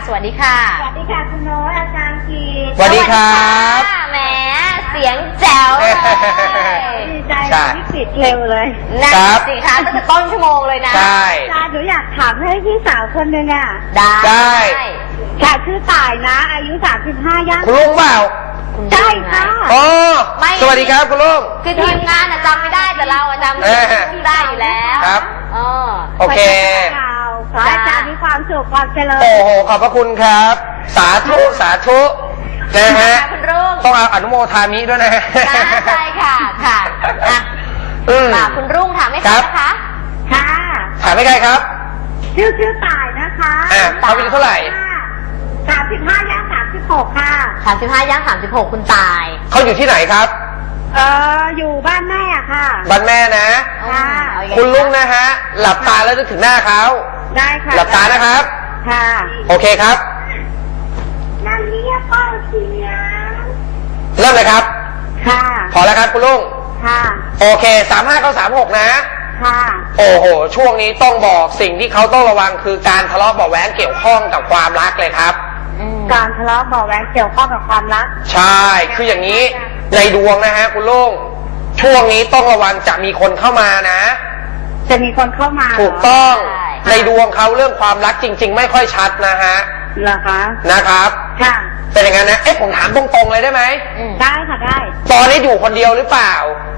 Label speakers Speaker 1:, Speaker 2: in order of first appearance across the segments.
Speaker 1: สวัสดีค่ะ
Speaker 2: สวัสดีค่ะคุณโน้ตอาจารย์กีด
Speaker 3: สวัสดีครับ
Speaker 1: แหมเสียงแจ๋วเลย
Speaker 2: ดีใจที่ติดเร็วเลย
Speaker 1: นั่นสิคะตั้งแต่ต้นชั่วโมงเลยนะ
Speaker 3: ใช่
Speaker 2: อาจารย์หนูอยากถามให้พี่สาวคนหนึ่งอ่ะ
Speaker 1: ได้
Speaker 2: ค่ะชื่อต่ายนะ อายุ35ย่าง
Speaker 3: คุณลุงเปล่า
Speaker 2: ใช่ค่ะ
Speaker 3: อ๋อสวัสดีครับคุณลุง
Speaker 1: คือทีมงานจำไม่ได้แต่เราจำได้อยู่แล้ว
Speaker 3: ครับ โอเค
Speaker 2: ขอให้อาจารย์มีความสุขความเจริญ
Speaker 3: โอ้โหขอบพระคุณครับ สาธุสาธุนะฮะ
Speaker 1: คุณรุ่ง
Speaker 3: ต้องเอาอนุโมทามิด้วยนะฮะ
Speaker 1: ใช่ค่ะค่ะอ่ะคุณรุ่งถามไม่ทันนะคะ
Speaker 2: ค่ะ
Speaker 3: ถามไม่ใครครับ
Speaker 2: ชื่อต่ายนะคะ
Speaker 3: เขาอายุเท่าไหร่
Speaker 2: 35ย่าง36ค่ะ
Speaker 1: 35ย่าง36คุณตาย
Speaker 3: เขาอยู่ที่ไหนครับ
Speaker 2: อยู่บ้านแม่อะค่ะ
Speaker 3: บ้านแม่นะ
Speaker 2: ค่ะ
Speaker 3: คุณลุงนะฮะ หลับตาแล้วนึกถึงหน้าเขา
Speaker 2: ได้ค่ะ
Speaker 3: หลับตานะครับ
Speaker 2: ค่ะ
Speaker 3: โอเคครับ
Speaker 2: นั่นเรียกว่าเสียง
Speaker 3: เริ่มเลยครับ
Speaker 2: ค่ะ
Speaker 3: พอแล้วครับคุณลุง
Speaker 2: ค่ะ
Speaker 3: โอเค35เขา36นะ
Speaker 2: ค่ะ
Speaker 3: โอ้โห ช่วงนี้ต้องบอกสิ่งที่เขาต้องระวังคือการทะเลาะเบาะแว้งเกี่ยวข้องกับความรักเลยครับ
Speaker 2: การทะเลาะเบาะแว้งเกี่ยวข้องกับความรัก
Speaker 3: ใช่ คืออย่างนี้ในดวงนะฮะคุณลุงช่วงนี้ต้องระวังจะมีคนเข้ามานะ
Speaker 2: จะมีคนเข้ามา
Speaker 3: ถูกต้อง
Speaker 1: ใช่
Speaker 3: ในดวงเขาเรื่องความรักจริง ๆ ไม่ค่อยชัดนะฮะ
Speaker 2: เหรอคะ
Speaker 3: นะครับ
Speaker 2: ค่ะ
Speaker 3: เป็นอย่างนั้นนะ เอ๊ะผมถามตรงๆเลยได้ไหม
Speaker 2: ได้ค่ะได้
Speaker 3: ตอนนี้อยู่คนเดียวหรือเปล่า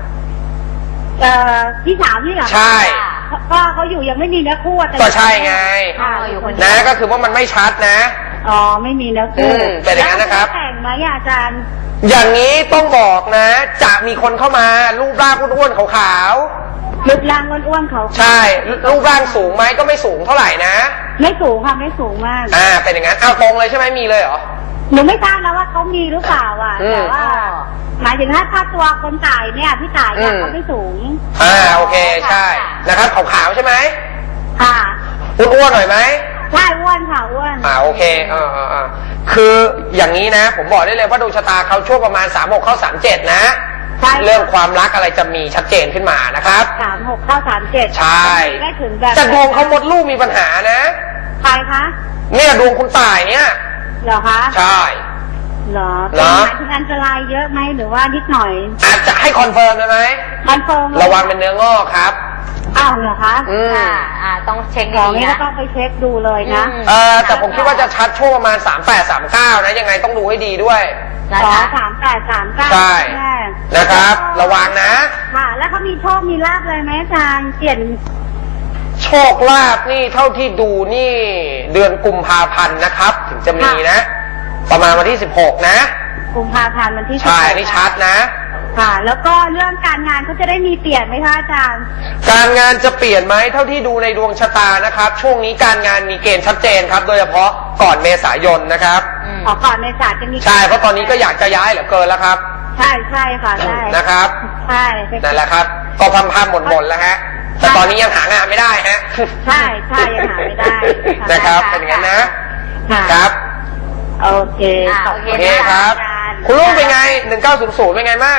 Speaker 2: พี่สาวนี่เหรอคะ
Speaker 3: ใช่
Speaker 2: ก็เขาอยู่ยังไม่มีเนื้อคู่แต่
Speaker 3: ก็ใช่ไง
Speaker 2: ค่ะ
Speaker 1: อยู่คนเดียว
Speaker 3: นะก็คือว่ามันไม่ชัดนะ
Speaker 2: อ๋อไม่มีเนื้อคู่
Speaker 3: เป็นอย่างนั้นนะครับ
Speaker 2: แล้วแต่งไหมอาจารย์
Speaker 3: อย่างนี้ต้องบอกนะ จะมีคนเข้ามารูปร่างอ้วนๆขาว
Speaker 2: รูปร่างอ้วนๆเขา
Speaker 3: ๆใช่ รูปร่างสูงไหมก็ไม่สูงเท่าไหร่นะ
Speaker 2: ไม่สูงค่ะไม่สูงมาก
Speaker 3: เป็นอย่างนั้นเอาตรงเลยใช่ไหมมีเลยเหรอ
Speaker 2: หนูไม่ทราบนะว่าเขามีหรือเปล่าอ่ะ
Speaker 3: อืม
Speaker 2: แต่ว่า หมายถึงถ้าตัวคนจ่ายเนี่ยพี่จ่ายเนี่ย
Speaker 3: อืม
Speaker 2: เขาไม่สูง
Speaker 3: โอเคใช่นะครับขาวๆใช่ไหม
Speaker 2: ค่ะ
Speaker 3: อ้วนๆหน่อยไหม
Speaker 2: ใช่อ้วนค่ะอ้วน
Speaker 3: โอเคคืออย่างนี้นะ ผมบอกได้เลยว่าดวงชะตาเขาช่วงประมาณ36เข้า37นะ
Speaker 2: ใช่
Speaker 3: เรื่องความรักอะไรจะมีชัดเจนขึ้นมานะครับ
Speaker 2: 36เข้า37
Speaker 3: ใช่
Speaker 2: ได้ถึงแบบ
Speaker 3: แต่ดวงเขามดลูกมีปัญหานะ
Speaker 2: ใครคะ
Speaker 3: เนี่ยดวงคุณตายเนี่ย
Speaker 2: เหรอคะ
Speaker 3: ใช่
Speaker 2: เหรอ
Speaker 3: เหรอ
Speaker 2: หมายถึงอันตรายเยอะไหมหรือว่านิดหน่อย
Speaker 3: อาจจะให้คอนเฟิร์มได้ไหม
Speaker 2: คอนเฟิร์ม
Speaker 3: ระวังเป็นเนื้องอกครับ
Speaker 2: อ้าวเหรอคะ
Speaker 1: ต้องเช็ค
Speaker 2: ของ
Speaker 1: ดี
Speaker 2: นี้
Speaker 1: ๆ
Speaker 2: ก็
Speaker 1: นะ
Speaker 2: ต้องไปเช็คดูเลยนะ
Speaker 3: แต่ผมคิดว่าจะชัดช่วงประมาณ38 39นะยังไงต้องดูให้ดีด้วย
Speaker 1: นะคะ
Speaker 2: 3839
Speaker 3: ใช่ นะครับ ระวังนะ
Speaker 2: ค่ะ แล้วเขามีโชคมีลาภเลยไหมอาจารย์เปลี่ยน
Speaker 3: โชคลาภนี่เท่าที่ดูนี่เดือนกุมภาพันธ์นะครับ ถึงจะมีนะ ประมาณวันที่16นะ
Speaker 2: กุมภาพันธ์วันที่
Speaker 3: ใช่นี่ชัดนะ
Speaker 2: ค่ะ แล้วก็เรื่องการงานเขาจะได้มีเปลี่ยนไหมคะอาจารย์
Speaker 3: การงานจะเปลี่ยนไหมเท่าที่ดูในดวงชะตานะครับ ช่วงนี้การงานมีเกณฑ์ชัดเจนครับ โดยเฉพาะก่อนเมษายนนะครับ
Speaker 2: ขอก่อนในศาสตร์จะมี
Speaker 3: ใช่เพราะตอนนี้ก็อยากจะย้ายเหลือเกินแล้วครับ
Speaker 2: ใช่ใช่ค่ะใช่
Speaker 3: นะครับ
Speaker 2: ใช่
Speaker 3: นั่นแหละครับ ก็พำๆหม่นๆแล้วฮะแต่ตอนนี้ยังหางานไม่ได้ฮะ
Speaker 2: ใช่ใช่ยังหาไม่ได้
Speaker 3: นะครับเป็นอย่างนั้นนะ
Speaker 2: ค่ะ
Speaker 3: ครับ
Speaker 2: โอเค
Speaker 1: โอเค
Speaker 3: โอเคครับ คุณลุงเป็นไง1900เป็นไงบ้าง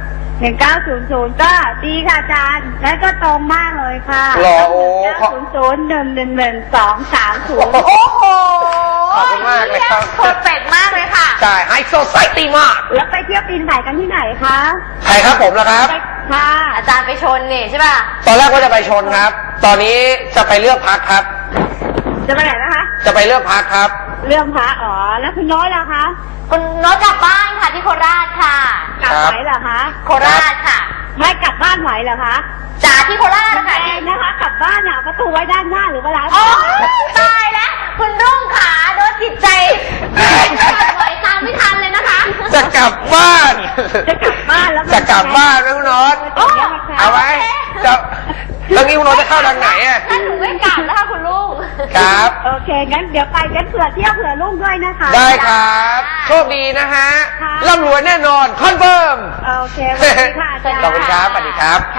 Speaker 2: 1900ก็ดีค่ะอาจารย์ และก็ตรงมากเลยค่ะ
Speaker 3: หรอโอ้
Speaker 2: 900111230
Speaker 1: โอ้โห
Speaker 3: ขอบคุณมากเลยครับ
Speaker 1: เพอร์เฟกต์มากเลยค่ะ
Speaker 3: ใช่ไฮโซไซตี้มาก
Speaker 2: แล้วไปเที่ยวปีนไผ่กันที่ไหนคะ
Speaker 3: ใครครับผมล่ะครับ
Speaker 2: ค่ะ
Speaker 1: อาจารย์ไปชนนี่ใช่ป่ะ
Speaker 3: ตอนแรกว่าจะไปชนครับ ตอนนี้จะไปเลือกพักครับ
Speaker 2: จะไปไหนนะคะ
Speaker 3: จะไปเลือกพักครับ
Speaker 2: เรื่องพระอ๋อ แล้วคุณน้อยล่ะคะ
Speaker 1: คุณโน้ตกลับบ้านค่ะที่โคราชค่ะ
Speaker 2: กลับไหวเหรอคะ
Speaker 1: โคราชค่ะ
Speaker 2: ไม่กลับบ้านไหวเหรอคะ
Speaker 1: จ๋าที่โคราช
Speaker 2: แร
Speaker 1: ค่ะ
Speaker 2: งนะคะ กลับบ้านอะประตูไว้ด้านหน้าหรือว่าร้าน
Speaker 1: โอ้ตายแล้ว คุณรุ่งขาโดนจิตใจไหวตามไม่ทันเลยนะคะ
Speaker 3: จะกลับบ้าน
Speaker 2: จะกลับบ้านแล้ว
Speaker 3: จะกลับบ้านไหมคุณโน็อต
Speaker 2: โอ้
Speaker 3: เอาไว้จะแล้วนี่คุณโน็อตจะเข้าทางไหนอ่ะ
Speaker 1: ถ้าหนูไม่กลับแล้วค่ะคุณลุง
Speaker 3: ครับ
Speaker 2: โอเค งั้นเดี๋ยวไปกันเผื่อเที่ยวเผื่อลูกด้วยนะคะ
Speaker 3: ได้ครับ โชคดีนะฮะ ร่ำรวยแน่นอน คอนเฟิร์ม
Speaker 2: โอเคสวัสดีค่ะอาจารย์
Speaker 3: ขอบคุณครับ สวัสดีครับ